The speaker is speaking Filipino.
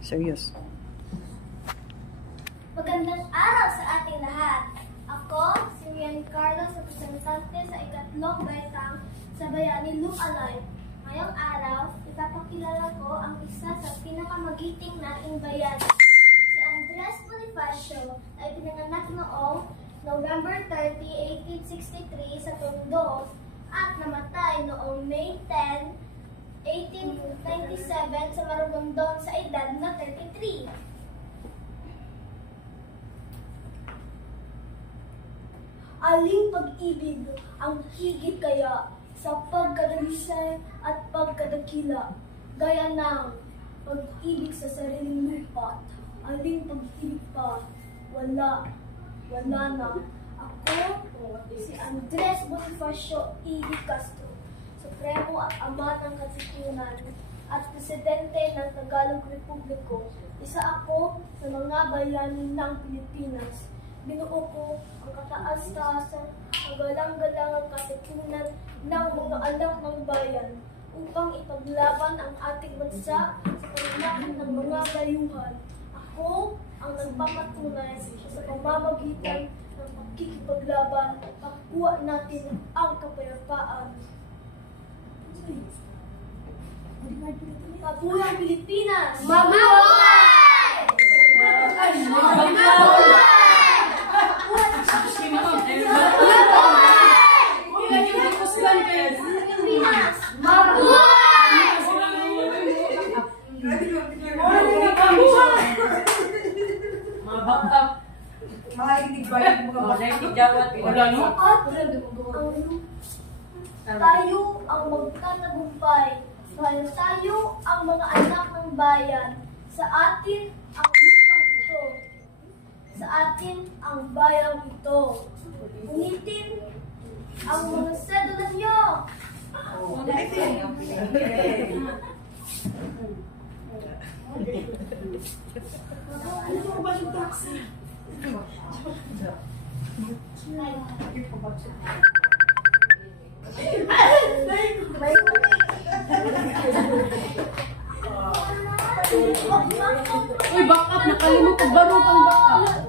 Serious. Magandang araw sa ating lahat. Ako, si Rian Carlos, representante sa ikatlong baitang sa Bayani Look Alive. Ngayong araw, ipapakilala ko ang isa sa pinakamagiting nating bayani. Si Andres Bonifacio ay pinanganak noong November 30, 1863 sa Tondo at namatay noong May 10, 1897 sa Maragondon sa edad na 33. Aling pag-ibig ang higit kaya sa pagkadalisay at pagkadakila, gaya ng pag-ibig sa sariling lupa. Aling pag-ibig pa, wala na. Ako, si Andres Bonifacio E. Castro, Supremo at Ama ng Katipunan at Presidente ng Tagalog Republiko. Isa ako sa mga bayani ng Pilipinas. Binuo ko ang kataas-taasan, ang galang-galangang katipunan ng mga anak ng bayan upang ipaglaban ang ating bansa sa pamamagitan ng mga dayuhan. Ako ang nagpapatunay sa pamamagitan ng pagkikipaglaban, pagkuha natin ang kapayapaan. Mabuhay ang Pilipinas! Mabuhay! Mabuhay! Pilipinas! Mabuhay! Mga baktak. Makikinig ba yung mga Makikinig-jawat. Wala no? Tayo ang magtatagumpay dahil tayo ang mga anak ng bayan. Sa atin ang lupang ito. Sa atin ang bayang ito. Unitin ang mga sedula nyo. ano ba yung taxi? Uy, back up! Nakalimut ko barog ang back up.